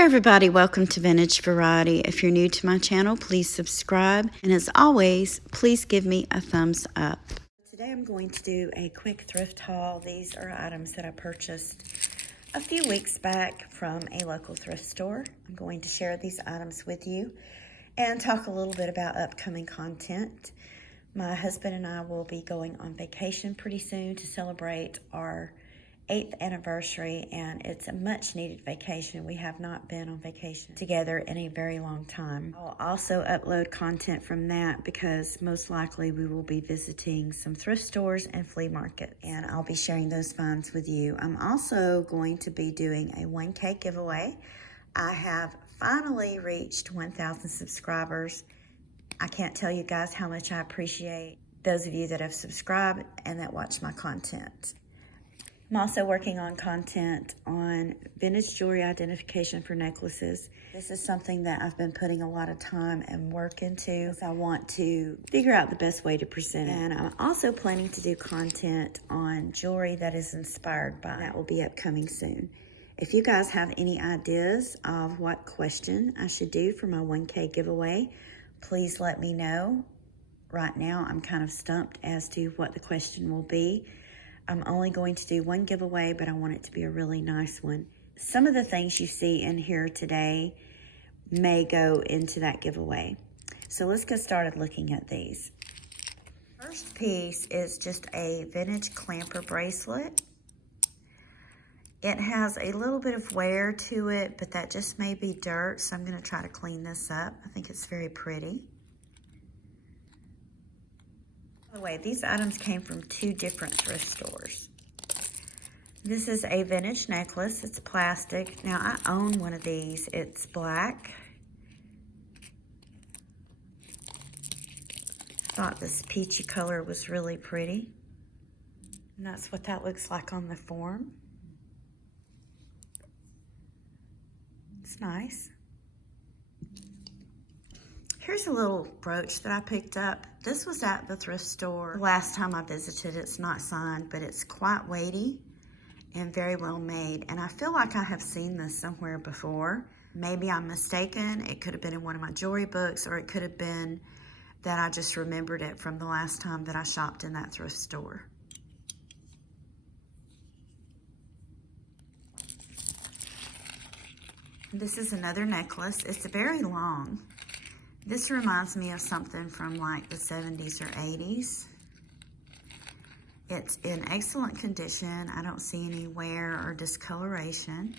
Hey everybody, welcome to Vintage Variety. If you're new to my channel, please subscribe. And as always, please give me a thumbs up. Today I'm going to do a quick thrift haul. These are items that I purchased a few weeks back from a local thrift store. I'm going to share these items with you and talk a little bit about upcoming content. My husband and I will be going on vacation pretty soon to celebrate our 8th anniversary, and it's a much needed vacation. We have not been on vacation together in a very long time. I'll also upload content from that because most likely we will be visiting some thrift stores and flea markets, and I'll be sharing those finds with you. I'm also going to be doing a 1K giveaway. I have finally reached 1,000 subscribers. I can't tell you guys how much I appreciate those of you that have subscribed and that watch my content. I'm also working on content on vintage jewelry identification for necklaces. This is something that I've been putting a lot of time and work into. I want to figure out the best way to present it. And I'm also planning to do content on jewelry that is inspired by. That will be upcoming soon. If you guys have any ideas of what question I should do for my 1K giveaway, please let me know. Right now, I'm kind of stumped as to what the question will be. I'm only going to do one giveaway, but I want it to be a really nice one. Some of the things you see in here today may go into that giveaway. So let's get started looking at these. First piece is just a vintage clamper bracelet. It has a little bit of wear to it, but that just may be dirt, so I'm going to try to clean this up. I think it's very pretty. By the way, these items came from two different thrift stores. This is a vintage necklace. It's plastic. Now, I own one of these. It's black. Thought this peachy color was really pretty. And that's what that looks like on the form. It's nice. Here's a little brooch that I picked up. This was at the thrift store the last time I visited. It's not signed, but it's quite weighty and very well made. And I feel like I have seen this somewhere before. Maybe I'm mistaken. It could have been in one of my jewelry books, or it could have been that I just remembered it from the last time that I shopped in that thrift store. This is another necklace. It's very long. This reminds me of something from like the 70s or 80s. It's in excellent condition. I don't see any wear or discoloration.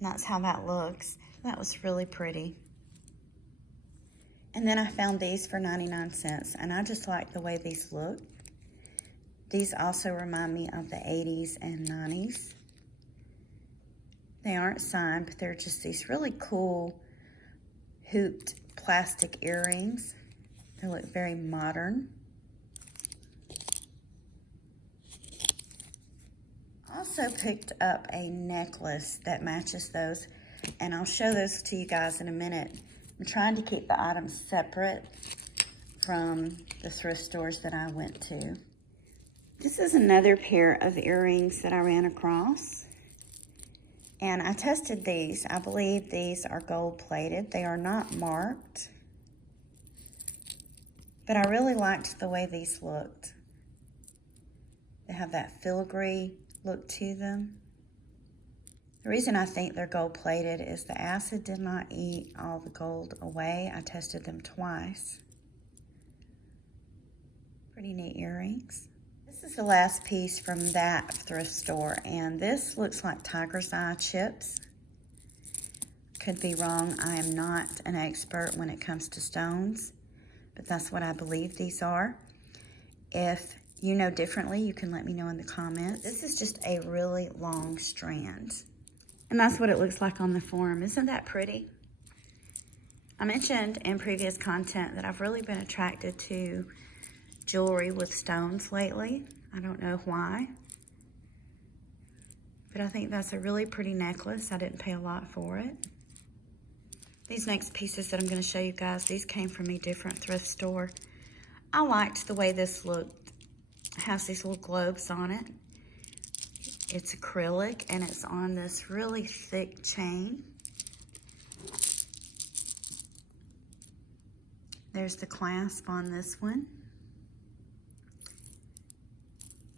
That's how that looks. That was really pretty. And then I found these for 99 cents, and I just like the way these look. These also remind me of the 80s and 90s. They aren't signed, but they're just these really cool hooped plastic earrings. They look very modern. Also picked up a necklace that matches those, and I'll show those to you guys in a minute. I'm trying to keep the items separate from the thrift stores that I went to. This is another pair of earrings that I ran across. And I tested these. I believe these are gold plated. They are not marked. But I really liked the way these looked. They have that filigree look to them. The reason I think they're gold plated is the acid did not eat all the gold away. I tested them twice. Pretty neat earrings. This is the last piece from that thrift store, and this looks like tiger's eye chips. Could be wrong. I am not an expert when it comes to stones, but that's what I believe these are. If you know differently, you can let me know in the comments. This is just a really long strand, and that's what it looks like on the form. Isn't that pretty? I mentioned in previous content that I've really been attracted to jewelry with stones lately. I don't know why, but I think that's a really pretty necklace. I didn't pay a lot for it. These next pieces that I'm going to show you guys, these came from a different thrift store. I liked the way this looked. It has these little globes on it. It's acrylic and it's on this really thick chain. There's the clasp on this one.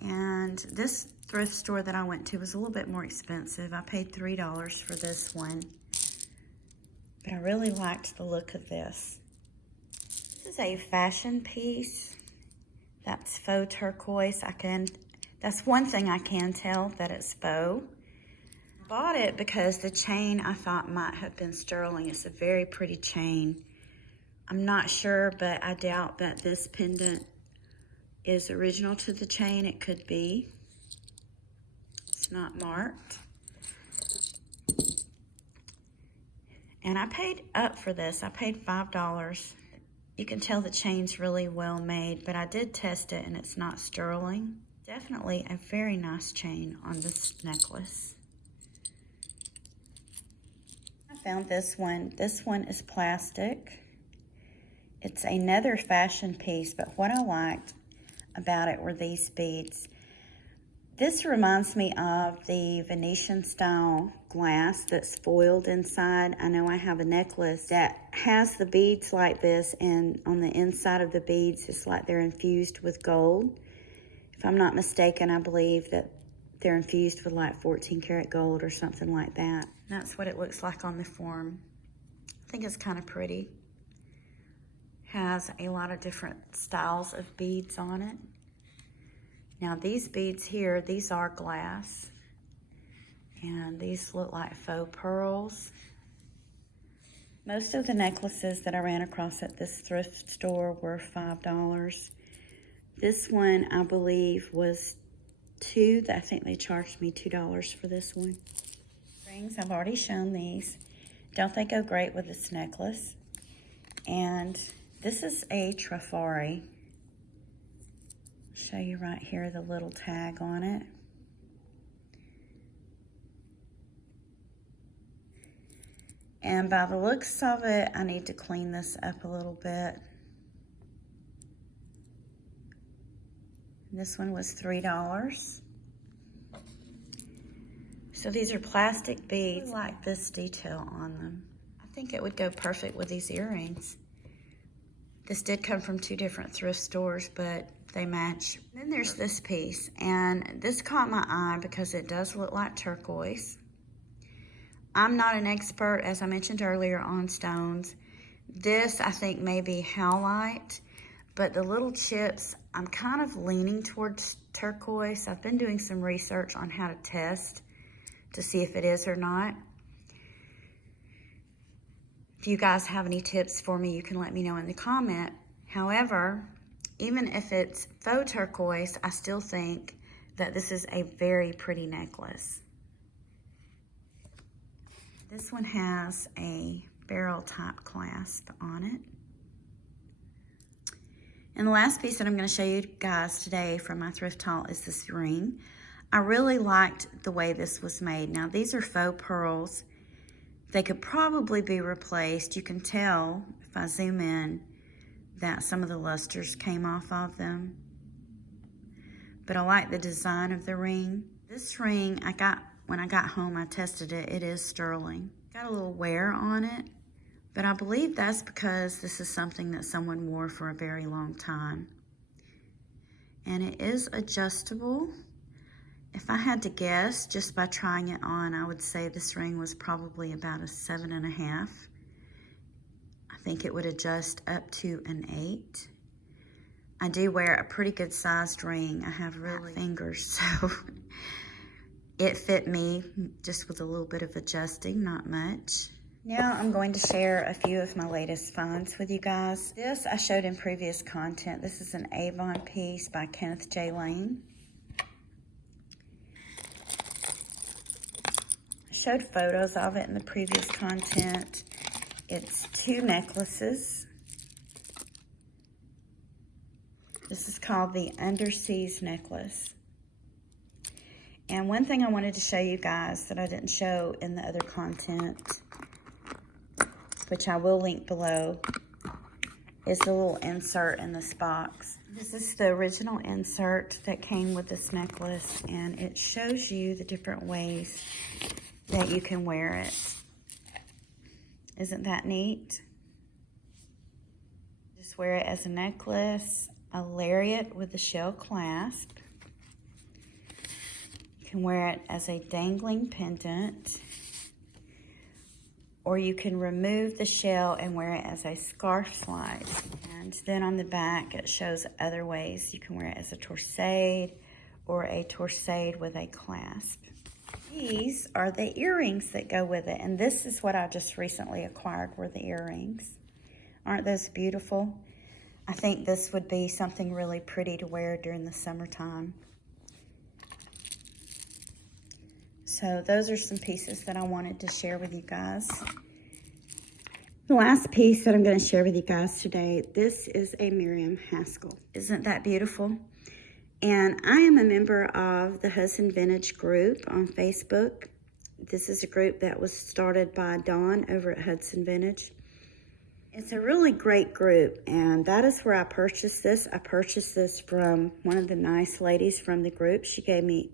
And this thrift store that I went to was a little bit more expensive. I paid $3 for this one. But I really liked the look of this. This is a fashion piece. That's faux turquoise. That's one thing I can tell, that it's faux. I bought it because the chain I thought might have been sterling. It's a very pretty chain. I'm not sure, but I doubt that this pendant is original to the chain. It could be. It's not marked. And I paid up for this. I paid $5. You can tell the chain's really well made, but I did test it and it's not sterling. Definitely a very nice chain on this necklace. I found this one. This one is plastic. It's another fashion piece, but what I liked about it were these beads. This reminds me of the Venetian style glass that's foiled inside. I know I have a necklace that has the beads like this, and on the inside of the beads it's like they're infused with gold. If I'm not mistaken, I believe that they're infused with like 14 karat gold or something like that. That's what it looks like on the form. I think it's kind of pretty. Has a lot of different styles of beads on it. Now these beads here, these are glass. And these look like faux pearls. Most of the necklaces that I ran across at this thrift store were $5. This one, I believe, was $2. I think they charged me $2 for this one. Rings, I've already shown these. Don't they go great with this necklace? And this is a Trifari. Show you right here the little tag on it. And by the looks of it, I need to clean this up a little bit. This one was $3. So these are plastic beads. I like this detail on them. I think it would go perfect with these earrings. This did come from 2 different thrift stores, but they match. Then there's this piece, and this caught my eye because it does look like turquoise. I'm not an expert, as I mentioned earlier, on stones. This, I think, may be howlite, but the little chips, I'm kind of leaning towards turquoise. I've been doing some research on how to test to see if it is or not. If you guys have any tips for me, you can let me know in the comment. However, even if it's faux turquoise, I still think that this is a very pretty necklace. This one has a barrel type clasp on it. And the last piece that I'm going to show you guys today from my thrift haul is this ring. I really liked the way this was made. Now these are faux pearls. They could probably be replaced. You can tell if I zoom in that some of the lusters came off of them. But I like the design of the ring. This ring, when I got home, I tested it. It is sterling. Got a little wear on it, but I believe that's because this is something that someone wore for a very long time. And it is adjustable. If I had to guess, just by trying it on, I would say this ring was probably about a 7.5. I think it would adjust up to an 8. I do wear a pretty good sized ring. I have really fingers, so it fit me just with a little bit of adjusting, not much. Now I'm going to share a few of my latest finds with you guys. This I showed in previous content. This is an Avon piece by Kenneth J. Lane. I showed photos of it in the previous content. It's 2 necklaces. This is called the Underseas necklace. And one thing I wanted to show you guys that I didn't show in the other content, which I will link below, is the little insert in this box. This is the original insert that came with this necklace, and it shows you the different ways that you can wear it. Isn't that neat? Just wear it as a necklace, a lariat with a shell clasp. You can wear it as a dangling pendant, or you can remove the shell and wear it as a scarf slide. And then on the back, it shows other ways. You can wear it as a torsade or a torsade with a clasp. These are the earrings that go with it, and this is what I just recently acquired, were the earrings. Aren't those beautiful? I think this would be something really pretty to wear during the summertime. So those are some pieces that I wanted to share with you guys. The last piece that I'm going to share with you guys today, this is a Miriam Haskell. Isn't that beautiful? And I am a member of the Hudson Vintage group on Facebook. This is a group that was started by Dawn over at Hudson Vintage. It's a really great group, and that is where I purchased this. I purchased this from one of the nice ladies from the group. She gave me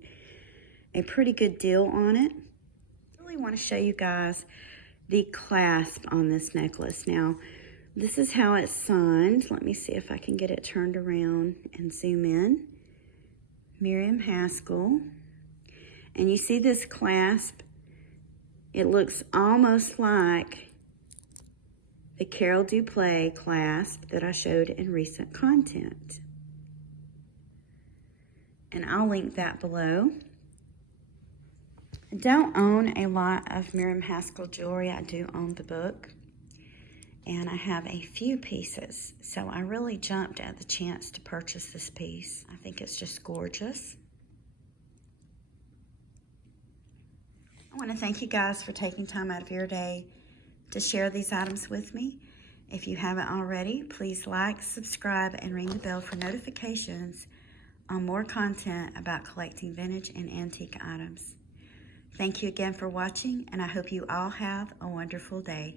a pretty good deal on it. I really want to show you guys the clasp on this necklace. Now, this is how it's signed. Let me see if I can get it turned around and zoom in. Miriam Haskell. And you see this clasp? It looks almost like the Carol Duplaise clasp that I showed in recent content. And I'll link that below. I don't own a lot of Miriam Haskell jewelry. I do own the book. And I have a few pieces, so I really jumped at the chance to purchase this piece. I think it's just gorgeous. I want to thank you guys for taking time out of your day to share these items with me. If you haven't already, please like, subscribe, and ring the bell for notifications on more content about collecting vintage and antique items. Thank you again for watching, and I hope you all have a wonderful day.